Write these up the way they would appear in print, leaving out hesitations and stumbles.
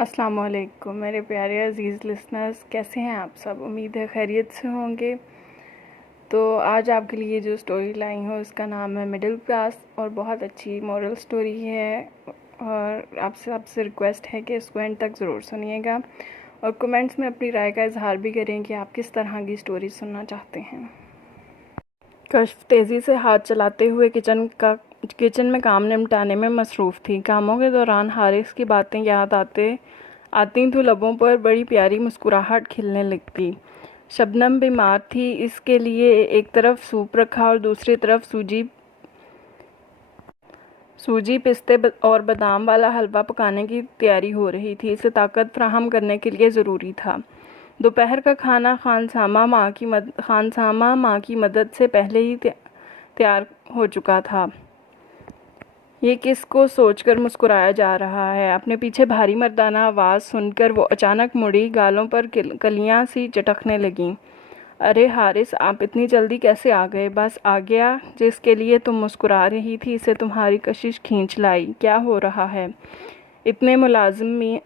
السلام علیکم میرے پیارے عزیز لسنرز، کیسے ہیں آپ سب؟ امید ہے خیریت سے ہوں گے۔ تو آج آپ کے لیے جو سٹوری لائی ہوں اس کا نام ہے مڈل کلاس، اور بہت اچھی مورل سٹوری ہے، اور آپ سے ریکویسٹ ہے کہ اس کو اینڈ تک ضرور سنیے گا، اور کمنٹس میں اپنی رائے کا اظہار بھی کریں کہ آپ کس طرح کی سٹوری سننا چاہتے ہیں۔ کشف تیزی سے ہاتھ چلاتے ہوئے کچن میں کام نمٹانے میں مصروف تھی۔ کاموں کے دوران حارث کی باتیں یاد آتی تو لبوں پر بڑی پیاری مسکراہٹ کھلنے لگتی۔ شبنم بیمار تھی، اس کے لیے ایک طرف سوپ رکھا اور دوسری طرف سوجی پستے اور بادام والا حلوہ پکانے کی تیاری ہو رہی تھی۔ اسے طاقت فراہم کرنے کے لیے ضروری تھا۔ دوپہر کا کھانا خانسامہ ماں کی مدد سے پہلے ہی تیار ہو چکا تھا۔ یہ کس کو سوچ کر مسکرایا جا رہا ہے؟ اپنے پیچھے بھاری مردانہ آواز سن کر وہ اچانک مڑی، گالوں پر کلیاں سی چٹکنے لگیں۔ ارے حارث، آپ اتنی جلدی کیسے آ گئے؟ بس آ گیا جس کے لیے تم مسکرا رہی تھی، اسے تمہاری کشش کھینچ لائی۔ کیا ہو رہا ہے؟ اتنے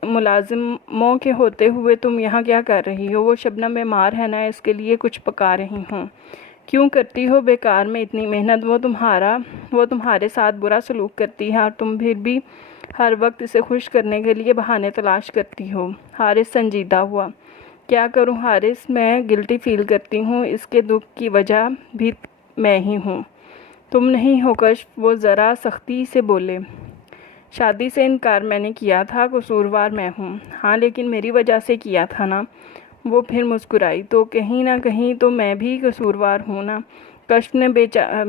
ملازموں کے ہوتے ہوئے تم یہاں کیا کر رہی ہو؟ وہ شبنم بیمار ہے نا، اس کے لیے کچھ پکا رہی ہوں۔ کیوں کرتی ہو بیکار میں اتنی محنت؟ وہ تمہارے ساتھ برا سلوک کرتی ہے اور تم پھر بھی ہر وقت اسے خوش کرنے کے لیے بہانے تلاش کرتی ہو۔ حارث سنجیدہ ہوا۔ کیا کروں حارث، میں گلٹی فیل کرتی ہوں، اس کے دکھ کی وجہ بھی میں ہی ہوں۔ تم نہیں ہو کشف، وہ ذرا سختی سے بولے۔ شادی سے انکار میں نے کیا تھا، قصوروار میں ہوں۔ ہاں لیکن میری وجہ سے کیا تھا نا؟ وہ پھر مسکرائی۔ تو کہیں نہ کہیں تو میں بھی قصوروار ہوں نا؟ کشف نے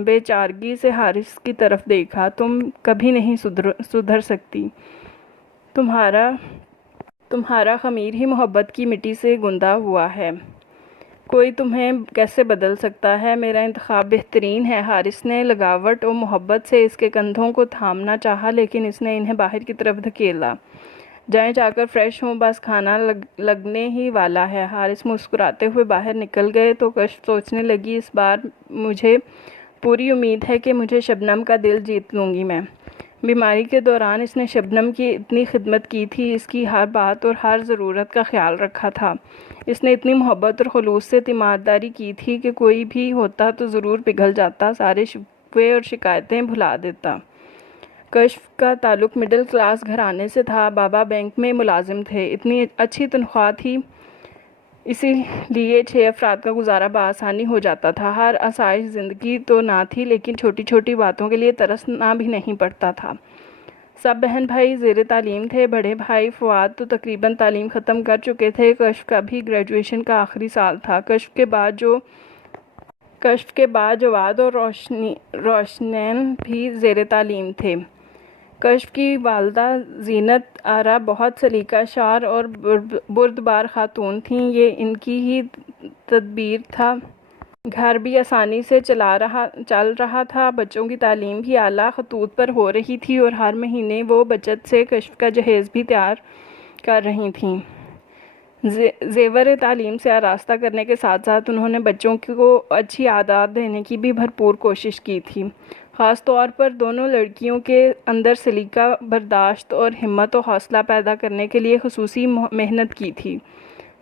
بے چارگی سے حارث کی طرف دیکھا۔ تم کبھی نہیں سدھر سکتی۔ تمہارا خمیر ہی محبت کی مٹی سے گندا ہوا ہے۔ کوئی تمہیں کیسے بدل سکتا ہے؟ میرا انتخاب بہترین ہے۔ حارث نے لگاوٹ و محبت سے اس کے کندھوں کو تھامنا چاہا، لیکن اس نے انہیں باہر کی طرف دھکیلا۔ جائیں جا کر فریش ہوں، بس کھانا لگنے ہی والا ہے۔ حارث مسکراتے ہوئے باہر نکل گئے تو کشف سوچنے لگی، اس بار مجھے پوری امید ہے کہ مجھے شبنم کا دل جیت لوں گی میں۔ بیماری کے دوران اس نے شبنم کی اتنی خدمت کی تھی، اس کی ہر بات اور ہر ضرورت کا خیال رکھا تھا۔ اس نے اتنی محبت اور خلوص سے تیمارداری کی تھی کہ کوئی بھی ہوتا تو ضرور پگھل جاتا، سارے شکوے اور شکایتیں بھلا دیتا۔ کشف کا تعلق مڈل کلاس گھرانے سے تھا۔ بابا بینک میں ملازم تھے، اتنی اچھی تنخواہ تھی، اسی لیے 6 افراد کا گزارا بآسانی ہو جاتا تھا۔ ہر آسائش زندگی تو نہ تھی، لیکن چھوٹی چھوٹی باتوں کے لیے ترسنا بھی نہیں پڑتا تھا۔ سب بہن بھائی زیر تعلیم تھے۔ بڑے بھائی فواد تو تقریباً تعلیم ختم کر چکے تھے۔ کشف کا بھی گریجویشن کا آخری سال تھا۔ کشف کے بعد جواد اور روشنین بھی زیر تعلیم تھے۔ کشف کی والدہ زینت آرا بہت سلیقہ شار اور بردبار خاتون تھیں۔ یہ ان کی ہی تدبیر تھا۔ گھر بھی آسانی سے چل رہا تھا، بچوں کی تعلیم بھی اعلیٰ خطوط پر ہو رہی تھی، اور ہر مہینے وہ بچت سے کشف کا جہیز بھی تیار کر رہی تھیں۔ زیور تعلیم سے آراستہ کرنے کے ساتھ ساتھ انہوں نے بچوں کو اچھی عادات دینے کی بھی بھرپور کوشش کی تھی۔ خاص طور پر دونوں لڑکیوں کے اندر سلیقہ برداشت اور ہمت و حوصلہ پیدا کرنے کے لیے خصوصی محنت کی تھی۔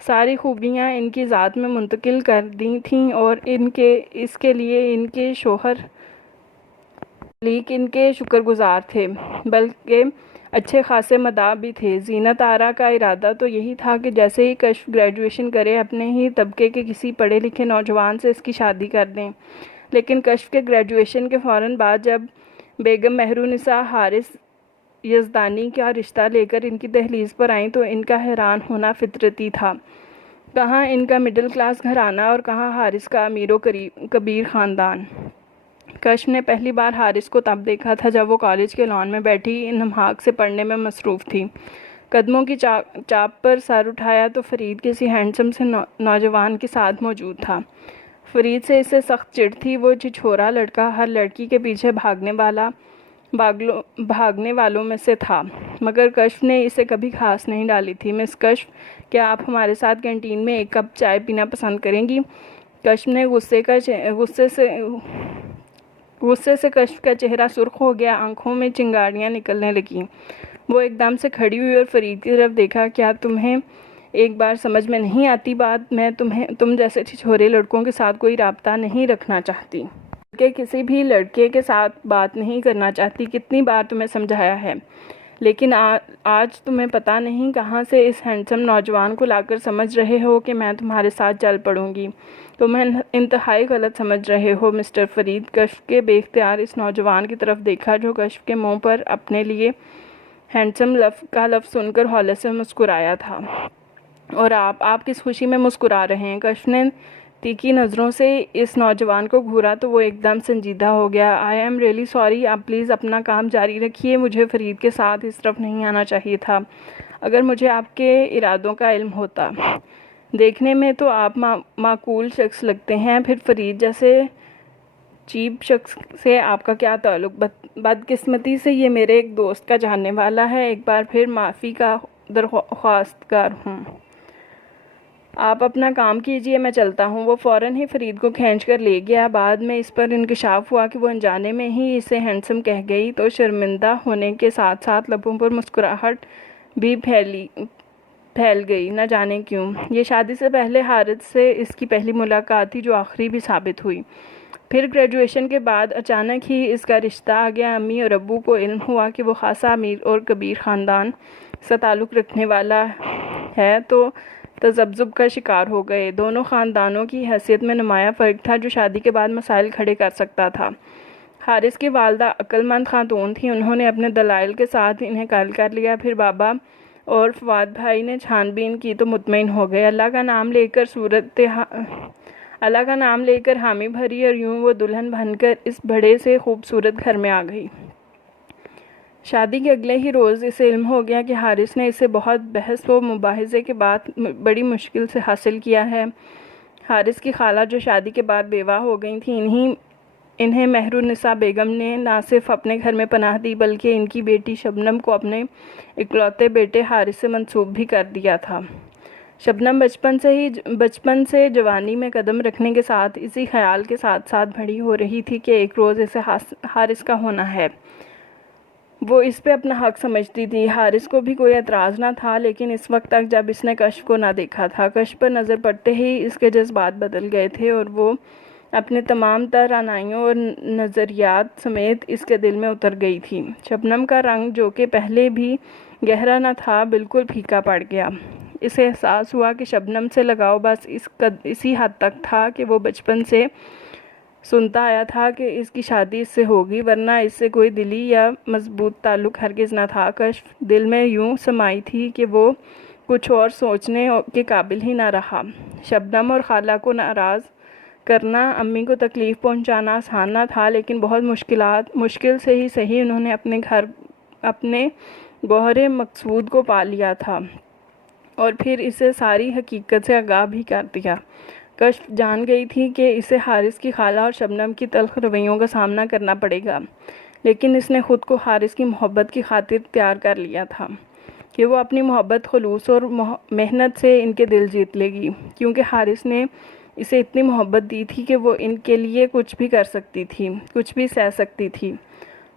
ساری خوبیاں ان کی ذات میں منتقل کر دی تھیں، اور اس کے لیے ان کے شوہر ملیک ان کے شکر گزار تھے، بلکہ اچھے خاصے مداح بھی تھے۔ زینت آرا کا ارادہ تو یہی تھا کہ جیسے ہی کشف گریجویشن کرے، اپنے ہی طبقے کے کسی پڑھے لکھے نوجوان سے اس کی شادی کر دیں۔ لیکن کشف کے گریجویشن کے فوراً بعد جب بیگم مہرونسا حارث یزدانی کا رشتہ لے کر ان کی دہلیز پر آئیں تو ان کا حیران ہونا فطرتی تھا۔ کہاں ان کا مڈل کلاس گھرانہ اور کہاں حارث کا امیر و کبیر خاندان۔ کشف نے پہلی بار حارث کو تب دیکھا تھا جب وہ کالج کے لان میں بیٹھی انہماک سے پڑھنے میں مصروف تھی۔ قدموں کی چاپ پر سر اٹھایا تو فرید کسی ہینڈسم سے نوجوان کے ساتھ موجود تھا۔ فرید سے اسے سخت چڑ تھی۔ وہ چھچھورا لڑکا ہر لڑکی کے پیچھے بھاگنے والوں میں سے تھا، مگر کشف نے اسے کبھی گھاس نہیں ڈالی تھی۔ مس کشف، کیا آپ ہمارے ساتھ کینٹین میں ایک کپ چائے پینا پسند کریں گی؟ کشف نے غصے سے کشف کا چہرہ سرخ ہو گیا، آنکھوں میں چنگاریاں نکلنے لگیں۔ وہ ایک دم سے کھڑی ہوئی اور فرید کی طرف دیکھا. کیا تمہیں ایک بار سمجھ میں نہیں آتی بات؟ میں تم جیسے چھچورے لڑکوں کے ساتھ کوئی رابطہ نہیں رکھنا چاہتی، کہ کسی بھی لڑکے کے ساتھ بات نہیں کرنا چاہتی. کتنی بار تمہیں سمجھایا ہے، لیکن آج تمہیں پتہ نہیں کہاں سے اس ہینڈسم نوجوان کو لا کر سمجھ رہے ہو کہ میں تمہارے ساتھ چل پڑوں گی. تم انتہائی غلط سمجھ رہے ہو مسٹر فرید. کشف کے بے اختیار اس نوجوان کی طرف دیکھا جو کشف کے منہ پر اپنے لیے ہینڈسم کا لفظ سن کر ہولے سے مسکرایا تھا. اور آپ کس خوشی میں مسکرا رہے ہیں؟ کشف نے تیکھی نظروں سے اس نوجوان کو گھورا تو وہ ایک دم سنجیدہ ہو گیا. I am really sorry. آپ پلیز اپنا کام جاری رکھیے. مجھے فرید کے ساتھ اس طرف نہیں آنا چاہیے تھا اگر مجھے آپ کے ارادوں کا علم ہوتا. دیکھنے میں تو آپ معقول شخص لگتے ہیں، پھر فرید جیسے چیپ شخص سے آپ کا کیا تعلق؟ بدقسمتی سے یہ میرے ایک دوست کا جاننے والا ہے. ایک بار پھر معافی کا درخواستگار ہوں. آپ اپنا کام کیجئے، میں چلتا ہوں. وہ فوراً ہی فرید کو کھینچ کر لے گیا. بعد میں اس پر انکشاف ہوا کہ وہ انجانے میں ہی اسے ہینڈسم کہہ گئی تو شرمندہ ہونے کے ساتھ ساتھ لبوں پر مسکراہٹ بھی پھیل گئی. نہ جانے کیوں یہ شادی سے پہلے حارث سے اس کی پہلی ملاقات تھی جو آخری بھی ثابت ہوئی. پھر گریجویشن کے بعد اچانک ہی اس کا رشتہ آ گیا. امی اور ابو کو علم ہوا کہ وہ خاصا امیر اور کبیر خاندان سے تعلق رکھنے والا ہے تو تذبذب کا شکار ہو گئے. دونوں خاندانوں کی حیثیت میں نمایاں فرق تھا جو شادی کے بعد مسائل کھڑے کر سکتا تھا. حارث کی والدہ عقل مند خاتون تھیں. انہوں نے اپنے دلائل کے ساتھ انہیں قائل کر لیا. پھر بابا اور فواد بھائی نے چھان بین کی تو مطمئن ہو گئے. اللہ کا نام لے کر حامی بھری اور یوں وہ دلہن بن کر اس بڑے سے خوبصورت گھر میں آ گئی. شادی کے اگلے ہی روز اسے علم ہو گیا کہ حارث نے اسے بہت بحث و مباحثے کے بعد بڑی مشکل سے حاصل کیا ہے. حارث کی خالہ جو شادی کے بعد بیوہ ہو گئی تھیں انہیں مہر النساء بیگم نے نہ صرف اپنے گھر میں پناہ دی بلکہ ان کی بیٹی شبنم کو اپنے اکلوتے بیٹے حارث سے منسوب بھی کر دیا تھا. شبنم بچپن سے جوانی میں قدم رکھنے کے ساتھ اسی خیال کے ساتھ ساتھ بڑی ہو رہی تھی کہ ایک روز اسے حارث کا ہونا ہے. وہ اس پہ اپنا حق سمجھتی تھی. حارث کو بھی کوئی اعتراض نہ تھا لیکن اس وقت تک جب اس نے کشف کو نہ دیکھا تھا. کشف پر نظر پڑتے ہی اس کے جذبات بدل گئے تھے اور وہ اپنے تمام توانائیوں اور نظریات سمیت اس کے دل میں اتر گئی تھی. شبنم کا رنگ جو کہ پہلے بھی گہرا نہ تھا بالکل پھیکا پڑ گیا. اسے احساس ہوا کہ شبنم سے لگاؤ بس اسی حد تک تھا کہ وہ بچپن سے سنتا آیا تھا کہ اس کی شادی اس سے ہوگی ورنہ اس سے کوئی دلی یا مضبوط تعلق ہرگز نہ تھا. کشف دل میں یوں سمائی تھی کہ وہ کچھ اور سوچنے کے قابل ہی نہ رہا. شبنم اور خالہ کو ناراض کرنا، امی کو تکلیف پہنچانا آسان نہ تھا لیکن بہت مشکل سے ہی صحیح انہوں نے اپنے گوہر مقصود کو پا لیا تھا اور پھر اسے ساری حقیقت سے آگاہ بھی کر دیا. کشف جان گئی تھی کہ اسے حارث کی خالہ اور شبنم کی تلخ رویوں کا سامنا کرنا پڑے گا لیکن اس نے خود کو حارث کی محبت کی خاطر تیار کر لیا تھا کہ وہ اپنی محبت، خلوص اور محنت سے ان کے دل جیت لے گی کیونکہ حارث نے اسے اتنی محبت دی تھی کہ وہ ان کے لیے کچھ بھی کر سکتی تھی، کچھ بھی سہ سکتی تھی.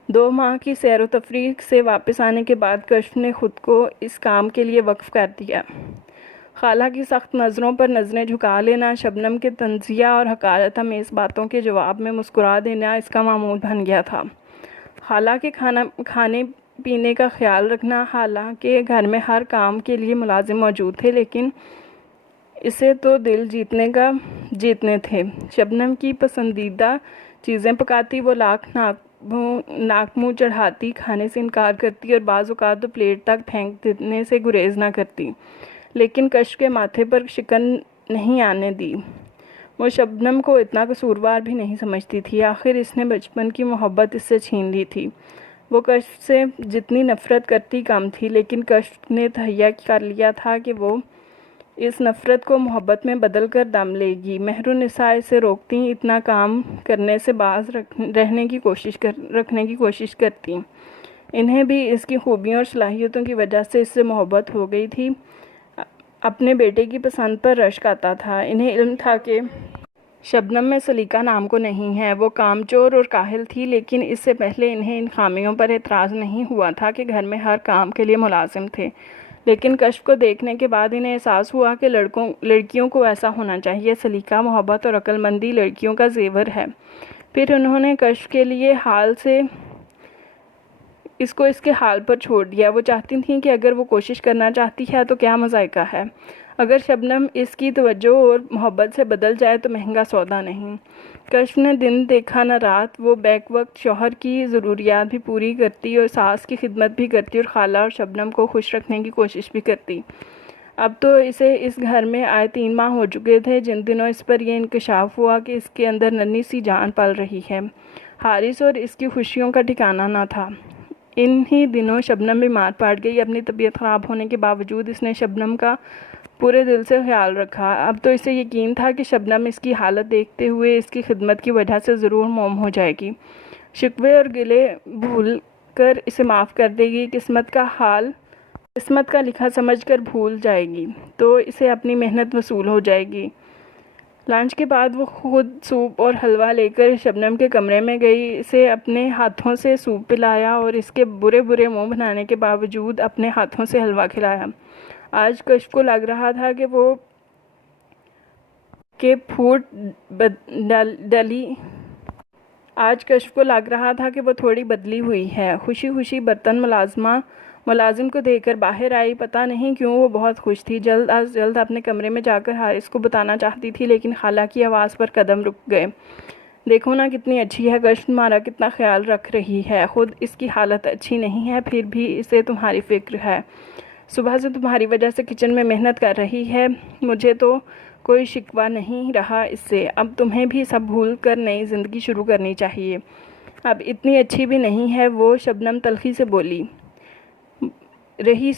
2 ماہ کی سیر و تفریح سے واپس آنے کے بعد کشف نے خود کو اس کام کے لیے وقف کر دیا. خالہ کی سخت نظروں پر نظریں جھکا لینا، شبنم کے طنزیہ اور حقارت امیز باتوں کے جواب میں مسکرا دینا اس کا معمول بن گیا تھا. خالہ کے کھانے پینے کا خیال رکھنا، حالانکہ گھر میں ہر کام کے لیے ملازم موجود تھے لیکن اسے تو دل جیتنے تھے. شبنم کی پسندیدہ چیزیں پکاتی، وہ لاکھ ناک منہ چڑھاتی، کھانے سے انکار کرتی اور بعض اوقات تو پلیٹ تک پھینک دینے سے گریز نہ کرتی لیکن کشف کے ماتھے پر شکن نہیں آنے دی. وہ شبنم کو اتنا قصوروار بھی نہیں سمجھتی تھی. آخر اس نے بچپن کی محبت اس سے چھین لی تھی. وہ کشف سے جتنی نفرت کرتی کم تھی لیکن کشف نے تہیہ کر لیا تھا کہ وہ اس نفرت کو محبت میں بدل کر دم لے گی. مہر النساء اسے روکتی، اتنا کام کرنے سے باز رکھنے کی کوشش کرتی. انہیں بھی اس کی خوبیوں اور صلاحیتوں کی وجہ سے اس سے محبت ہو گئی تھی. اپنے بیٹے کی پسند پر رشک آتا تھا. انہیں علم تھا کہ شبنم میں سلیقہ نام کو نہیں ہے، وہ کامچور اور کاہل تھی، لیکن اس سے پہلے انہیں ان خامیوں پر اعتراض نہیں ہوا تھا کہ گھر میں ہر کام کے لیے ملازم تھے۔ لیکن کشف کو دیکھنے کے بعد انہیں احساس ہوا کہ لڑکیوں کو ایسا ہونا چاہیے۔ سلیقہ، محبت اور عقل مندی لڑکیوں کا زیور ہے۔ پھر انہوں نے کشف کے لیے اس کے حال پر چھوڑ دیا۔ وہ چاہتی تھیں کہ اگر وہ کوشش کرنا چاہتی ہے تو کیا مذائقہ ہے۔ اگر شبنم اس کی توجہ اور محبت سے بدل جائے تو مہنگا سودا نہیں۔ کشف نے دن دیکھا نہ رات، وہ بیک وقت شوہر کی ضروریات بھی پوری کرتی اور ساس کی خدمت بھی کرتی اور خالہ اور شبنم کو خوش رکھنے کی کوشش بھی کرتی۔ اب تو اسے اس گھر میں آئے 3 ماہ ہو چکے تھے، جن دنوں اس پر یہ انکشاف ہوا کہ اس کے اندر ننھی سی جان پل رہی ہے۔ حارث اور اس کی خوشیوں کا ٹھکانہ نہ تھا۔ ان ہی دنوں شبنم بیمار پڑ گئی۔ اپنی طبیعت خراب ہونے کے باوجود اس نے شبنم کا پورے دل سے خیال رکھا۔ اب تو اسے یقین تھا کہ شبنم اس کی حالت دیکھتے ہوئے اس کی خدمت کی وجہ سے ضرور موم ہو جائے گی، شکوے اور گلے بھول کر اسے معاف کر دے گی، قسمت کا لکھا سمجھ کر بھول جائے گی تو اسے اپنی محنت وصول ہو جائے گی۔ لنچ کے بعد وہ خود سوپ اور حلوہ لے کر شبنم کے کمرے میں گئی، اسے اپنے ہاتھوں سے سوپ پلایا اور اس کے برے منہ بنانے کے باوجود اپنے ہاتھوں سے حلوہ کھلایا۔ آج کشف کو لگ رہا تھا کہ وہ تھوڑی بدلی ہوئی ہے۔ خوشی خوشی برتن ملازم کو دے کر باہر آئی۔ پتہ نہیں کیوں وہ بہت خوش تھی۔ جلد از جلد اپنے کمرے میں جا کر حارث کو بتانا چاہتی تھی، لیکن خالہ کی آواز پر قدم رک گئے۔ دیکھو نا کتنی اچھی ہے، کشف تمہارا کتنا خیال رکھ رہی ہے، خود اس کی حالت اچھی نہیں ہے پھر بھی اسے تمہاری فکر ہے، صبح سے تمہاری وجہ سے کچن میں محنت کر رہی ہے، مجھے تو کوئی شکوہ نہیں رہا اس سے۔ اب تمہیں بھی سب بھول کر نئی زندگی شروع کرنی چاہیے۔ اب اتنی اچھی بھی نہیں ہے وہ، شبنم تلخی سے بولی۔ رہی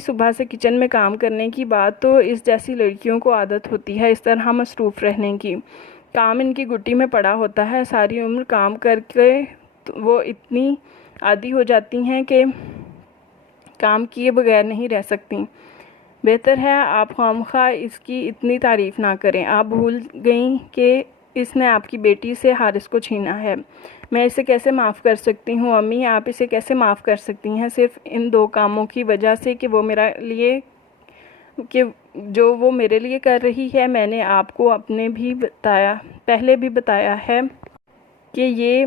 صبح سے کچن میں کام کرنے کی بات، تو اس جیسی لڑکیوں کو عادت ہوتی ہے اس طرح مصروف رہنے کی۔ کام ان کی گٹی میں پڑا ہوتا ہے، ساری عمر کام کر کے وہ اتنی عادی ہو جاتی ہیں کہ کام کیے بغیر نہیں رہ سکتی۔ بہتر ہے آپ خواہ اس کی اتنی تعریف نہ کریں۔ آپ بھول گئیں کہ اس نے آپ کی بیٹی سے حارث کو چھینا ہے۔ میں اسے کیسے معاف کر سکتی ہوں امی، آپ اسے کیسے معاف کر سکتی ہیں؟ صرف ان 2 کاموں کی وجہ سے کہ جو وہ میرے لیے کر رہی ہے۔ میں نے آپ کو پہلے بھی بتایا ہے کہ یہ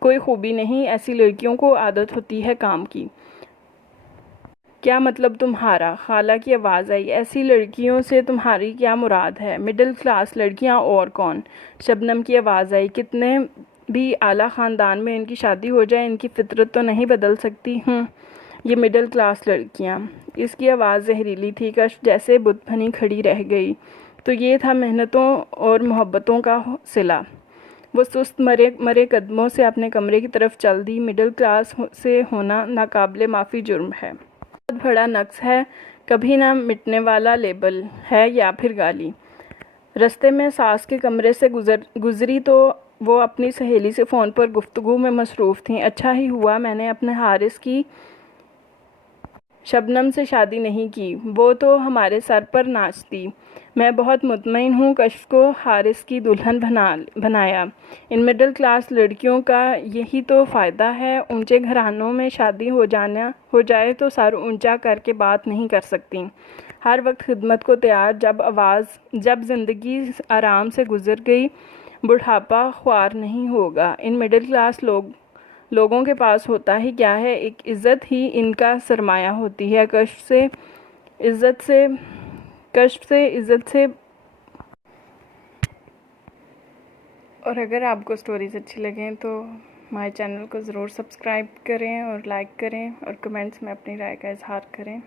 کوئی خوبی نہیں، ایسی لڑکیوں کو عادت ہوتی ہے کام کی۔ کیا مطلب تمہارا؟ خالہ کی آواز آئی۔ ایسی لڑکیوں سے تمہاری کیا مراد ہے؟ مڈل کلاس لڑکیاں اور کون؟ شبنم کی آواز آئی۔ کتنے بھی اعلیٰ خاندان میں ان کی شادی ہو جائے، ان کی فطرت تو نہیں بدل سکتی۔ یہ مڈل کلاس لڑکیاں۔ اس کی آواز زہریلی تھی۔ کشف جیسے بت بنی کھڑی رہ گئی۔ تو یہ تھا محنتوں اور محبتوں کا صلہ۔ وہ سست مرے قدموں سے اپنے کمرے کی طرف چل دی۔ مڈل کلاس سے ہونا ناقابل معافی جرم ہے، بہت بڑا نقص ہے، کبھی نہ مٹنے والا لیبل ہے یا پھر گالی۔ رستے میں ساس کے کمرے سے گزری تو وہ اپنی سہیلی سے فون پر گفتگو میں مصروف تھیں۔ اچھا ہی ہوا میں نے اپنے حارث کی شبنم سے شادی نہیں کی، وہ تو ہمارے سر پر ناچتی۔ میں بہت مطمئن ہوں کشف کو حارث کی دلہن بنایا۔ ان مڈل کلاس لڑکیوں کا یہی تو فائدہ ہے، اونچے گھرانوں میں شادی ہو جائے تو سر اونچا کر کے بات نہیں کر سکتی، ہر وقت خدمت کو تیار۔ جب زندگی آرام سے گزر گئی، بڑھاپا خوار نہیں ہوگا۔ ان مڈل کلاس لوگوں کے پاس ہوتا ہی کیا ہے، ایک عزت ہی ان کا سرمایہ ہوتی ہے۔ کشف سے عزت سے۔ اور اگر آپ کو سٹوریز اچھی لگیں تو ہمارے چینل کو ضرور سبسکرائب کریں اور لائک کریں اور کمنٹس میں اپنی رائے کا اظہار کریں۔